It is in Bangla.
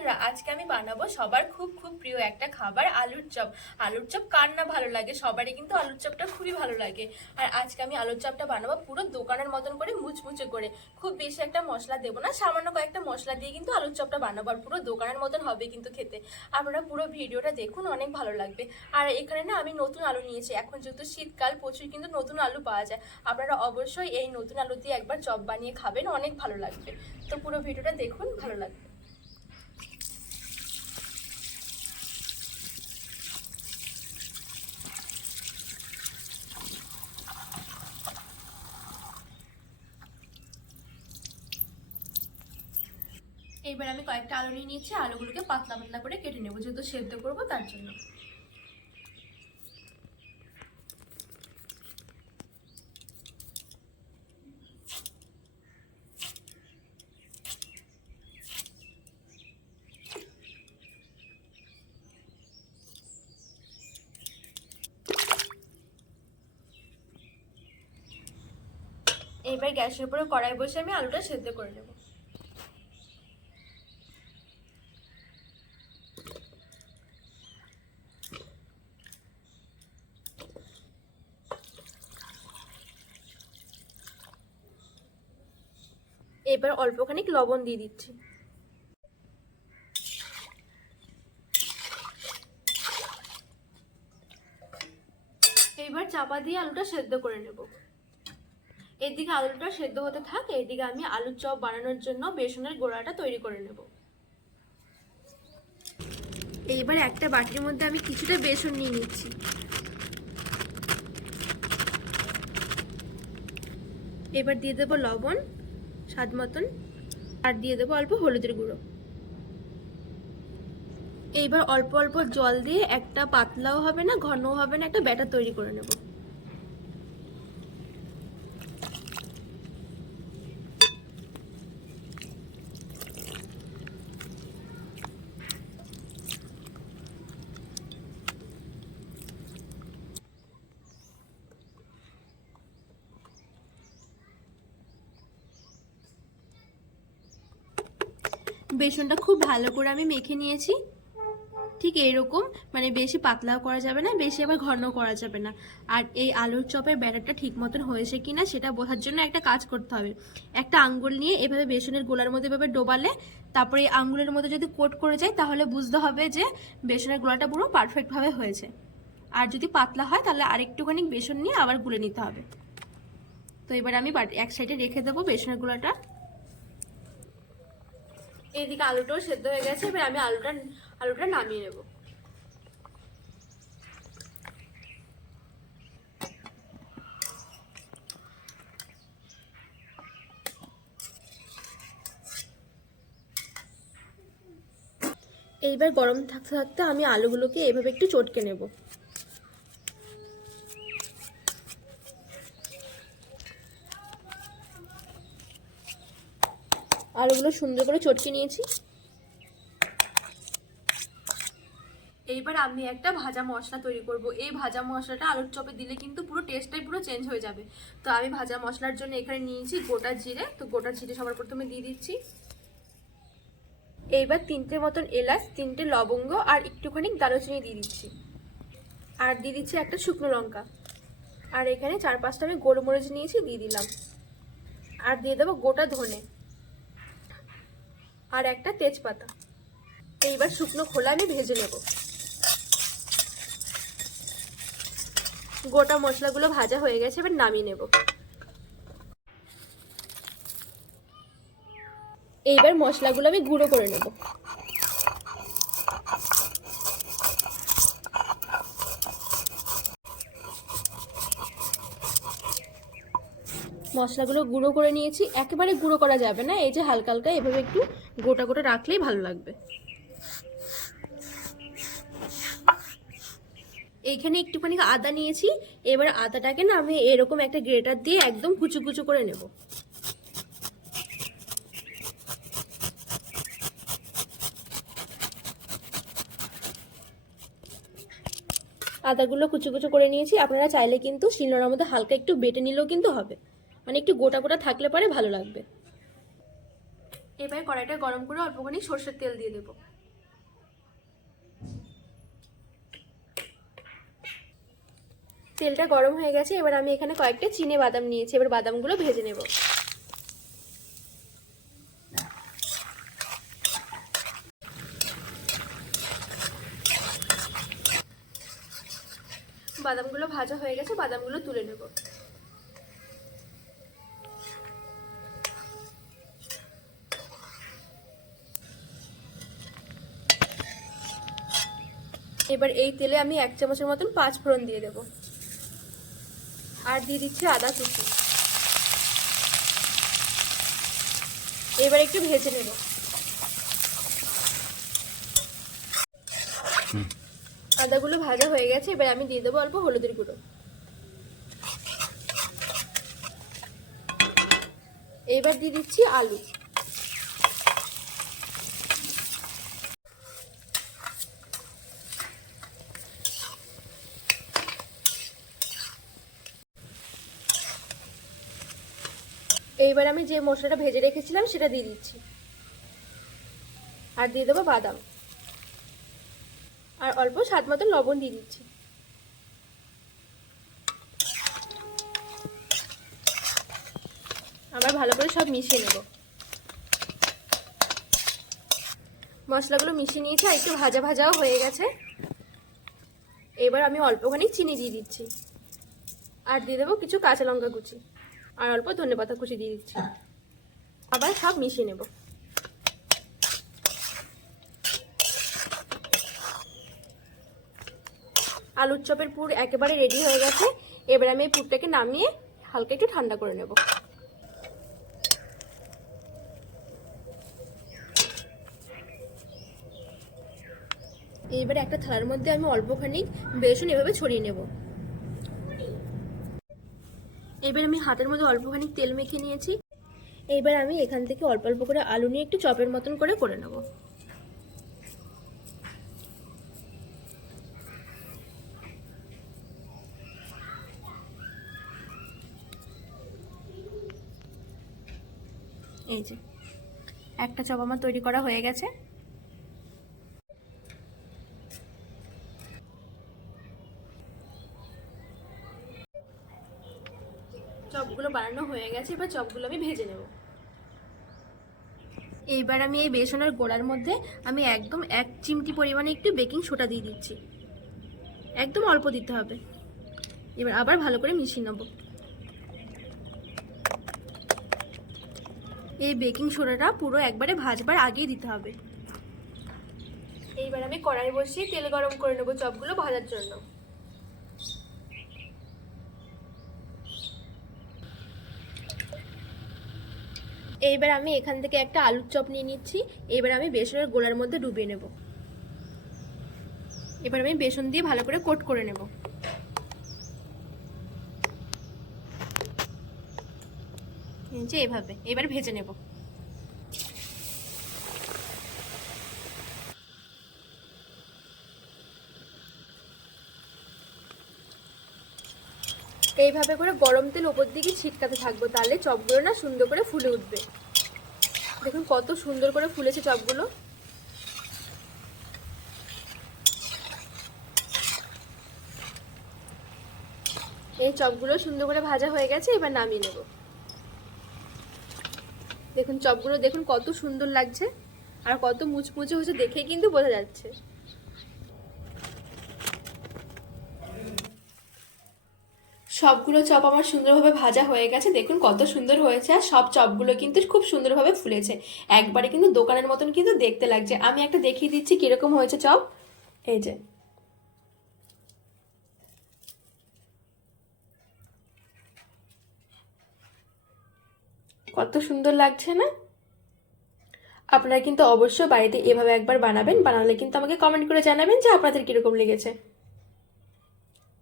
বন্ধুরা, আজকে আমি বানাবো সবার খুব খুব প্রিয় একটা খাবার, আলুর চপ। আলুর চপ কার না ভালো লাগে? সবারই কিন্তু আলুর চপটা খুবই ভালো লাগে। আর আজকে আমি আলুর চপটা বানাবো পুরো দোকানের মতন করে, মুচমুচে করে। খুব বেশি একটা মশলা দেবো না, সামান্য কয়েকটা মশলা দিয়ে কিন্তু আলুর চপটা বানাবো। আর পুরো দোকানের মতন হবে কিন্তু খেতে। আপনারা পুরো ভিডিওটা দেখুন, অনেক ভালো লাগবে। আর এখানে না আমি নতুন আলু নিয়েছি। এখন যেহেতু শীতকাল, প্রচুর কিন্তু নতুন আলু পাওয়া যায়। আপনারা অবশ্যই এই নতুন আলু দিয়ে একবার চপ বানিয়ে খাবেন, অনেক ভালো লাগবে। তো পুরো ভিডিওটা দেখুন, ভালো লাগবে। এইবার আমি কয়েকটা আলু নিয়ে নিয়েছি, আলুগুলোকে পাতলা পাতলা করে কেটে নেব, যেহেতু সেদ্ধ করব তার জন্য। এইবার গ্যাসের উপরে কড়াই বসে আমি আলুটা সেদ্ধ করে নেব। এবার অল্পখানিক লবণ দিয়ে দিচ্ছি। এইবার চাপা দিয়ে আলুটা সেদ্ধ করে নেব। এদিকে আলুটা সেদ্ধ হতে থাক, এদিকে আমি আলুর চপ বানানোর জন্য বেসনের গোড়াটা তৈরি করে নেব। এইবার একটা বাটির মধ্যে আমি কিছুটা বেসন নিয়ে নিচ্ছি। এবার দিয়ে দেবো লবণ। স্বাদ মতন আর দিয়ে দেবো অল্প হলুদের গুঁড়ো। এইবার অল্প অল্প জল দিয়ে একটা পাতলাও হবে না, ঘনও হবে না, একটা ব্যাটার তৈরি করে নেব। বেসনটা খুব ভালো করে আমি মেখে নিয়েছি। ঠিক এইরকম মানে বেশি পাতলাও করা যাবে না, বেশি আবার ঘন করা যাবে না। আর এই আলুর চপের ব্যাটারটা ঠিক মতন হয়েছে কিনা সেটা বোঝার জন্য একটা কাজ করতে হবে। একটা আঙ্গুল নিয়ে এভাবে বেসনের গোলার মধ্যে এভাবে ডোবালে, তারপরে এই আঙ্গুলের মধ্যে যদি কোট করে যায়, তাহলে বুঝতে হবে যে বেসনের গোলাটা পুরো পারফেক্টভাবে হয়েছে। আর যদি পাতলা হয়, তাহলে আরেকটুখানি বেসন নিয়ে আবার গুলে নিতে হবে। তো এবার আমি এক সাইডে রেখে দেবো বেসনের গোলাটা। এইদিকে আলুটাও সেদ্ধ হয়ে গেছে, এবার আমি আলুটা আলুটা নামিয়ে নেব। এইবার গরম থাকতে থাকতে আমি আলুগুলোকে এভাবে একটু চটকে নেব। আলুগুলো সুন্দর করে চটকে নিয়েছি। এইবার আমি একটা ভাজা মশলা তৈরি করব। এই ভাজা মশলাটা আলুর চপে দিলে কিন্তু পুরো টেস্টটাই পুরো চেঞ্জ হয়ে যাবে। তো আমি ভাজা মশলার জন্য এখানে নিয়েছি গোটা জিরে। তো গোটা জিরে সবার প্রথমে দিয়ে দিচ্ছি। এইবার তিনটে মতন এলাচ, তিনটে লবঙ্গ আর একটুখানি দারুচিনি দিয়ে দিচ্ছি। আর দিয়ে দিচ্ছি একটা শুকনো লঙ্কা। আর এখানে চার পাঁচটা আমি গোলমরিচ নিয়েছি, দিয়ে দিলাম। আর দিয়ে দেবো গোটা ধনে। আর একটা তেজপাতা। এইবার শুকনো খোলা আমি ভেজে নেব। গোটা মশলাগুলো ভাজা হয়ে গেছে, এবার নামিয়ে নেব। এইবার মশলাগুলো আমি গুঁড়ো করে নেব। মশলাগুলো গুঁড়ো করে নিয়েছি। একেবারে গুঁড়ো করা যাবে না। এই যে হালকা হালকা এভাবে একটু গোটা গোটা রাখলেই ভালো লাগবে। এইখানে একটুখানি আদা নিয়েছি। এবার আদাটাকে না আমি এরকম একটা গ্রেটার দিয়ে একদম কুচু কুচু করে নেব। আদাগুলো কুচু কুচু করে নিয়েছি। আপনারা চাইলে কিন্তু শিলনোড়ার মধ্যে হালকা একটু বেটে নিলেও কিন্তু হবে। মানে একটু গোটা গোটা থাকলে পরে ভালো লাগবে। এবার কড়াইটা গরম করে অল্পখানি সর্ষের তেল দিয়ে দেবো। তেলটা গরম হয়ে গেছে, এবার আমি এখানে কয়েকটা চিনে বাদাম নিয়েছি, এবার বাদামগুলো ভেজে নেব। বাদামগুলো ভাজা হয়ে গেছে, বাদামগুলো তুলে নেব। এবার এই তেলে আমি এক চামচের মতন পাঁচ ফোড়ন দিয়ে দেব। আর দিয়ে দিচ্ছি আদা কুচি। এবার একটু ভেজে নেব। আদাগুলো ভাজা হয়ে গেছে এবার আমি দিয়ে দেবো অল্প হলুদের গুঁড়ো। এবার দিয়ে দিচ্ছি আলু। এইবার আমি যে মশলাটা ভেজে রেখেছিলাম, সেটা দিয়ে দিচ্ছি। আর দিয়ে দেবো বাদাম। আর অল্প স্বাদ মতো লবণ দিয়ে দিচ্ছি। আবার ভালো করে সব মিশিয়ে নেব। মশলাগুলো মিশিয়ে নিয়েছি, আর একটু ভাজা ভাজাও হয়ে গেছে। এবার আমি অল্পখানি চিনি দিয়ে দিচ্ছি। আর দিয়ে দেবো কিছু কাঁচা লঙ্কা কুচি আর অল্প ধনে পাতা কুচি দিয়ে দিচ্ছি। আবার সব মিশিয়ে নেব। আলুর চপের পুর একেবারে রেডি হয়ে গেছে। এবার আমি এই পুরটাকে নামিয়ে হালকা একটু ঠান্ডা করে নেব। এইবার একটা থালার মধ্যে আমি অল্পখানি বেসন এভাবে ছড়িয়ে নেব। এবার আমি হাতের মধ্যে অল্পখানি তেল মেখে নিয়েছি। এইবার আমি এখান থেকে অল্প অল্প করে আলু নিয়ে একটু চপের মতন করে করে নেব। এই যে, একটা চপ আমার তৈরি করা হয়ে গেছে চপগুলো বানানো হয়ে গেছে এবার চপগুলো আমি ভেজে নেব। এইবার আমি এই বেসনের গোড়ার মধ্যে আমি একদম এক চিমটি পরিমাণে একটু বেকিং সোডা দিয়ে দিচ্ছি। একদম অল্প দিতে হবে। এবার আবার ভালো করে মিশিয়ে নেব। এই বেকিং সোডাটা পুরো একবারে ভাজবার আগেই দিতে হবে। এইবার আমি কড়াই বসিয়ে তেল গরম করে নেব চপগুলো ভাজার জন্য। এইবার আমি এখান থেকে একটা আলুর চপ নিয়ে নিচ্ছি। এবার আমি বেসনের গোলার মধ্যে ডুবিয়ে নেব। এবার আমি বেসন দিয়ে ভালো করে কোট করে নেব। যে এভাবে। এবার ভেজে নেব। এইভাবে করে গরম তেল ওপর দিকে ছিটকাতে থাকব। তাহলে চপগুলো না সুন্দর করে ফুলে উঠবে। দেখুন কত সুন্দর করে ফুলেছে চপগুলো। এই চপগুলো সুন্দর করে ভাজা হয়ে গেছে, এবার নামিয়ে নেব। দেখুন চপগুলো দেখুন কত সুন্দর লাগছে, আর কত মুচমুচে হচ্ছে দেখে কিন্তু বোঝা যাচ্ছে। সবগুলো চপ আমার সুন্দরভাবে ভাজা হয়ে গেছে। দেখুন কত সুন্দর হয়েছে আর সব চপগুলো কিন্তু খুব সুন্দরভাবে ফুলেছে। একবারে কিন্তু দোকানের মতন কিন্তু দেখতে লাগছে। আমি একটা দেখিয়ে দিচ্ছি কীরকম হয়েছে চপ। এই যে। কত সুন্দর লাগছে না? আপনারা কিন্তু অবশ্যই বাড়িতে এভাবে একবার বানাবেন। বানালে কিন্তু আমাকে কমেন্ট করে জানাবেন যে আপনাদের কীরকম লেগেছে।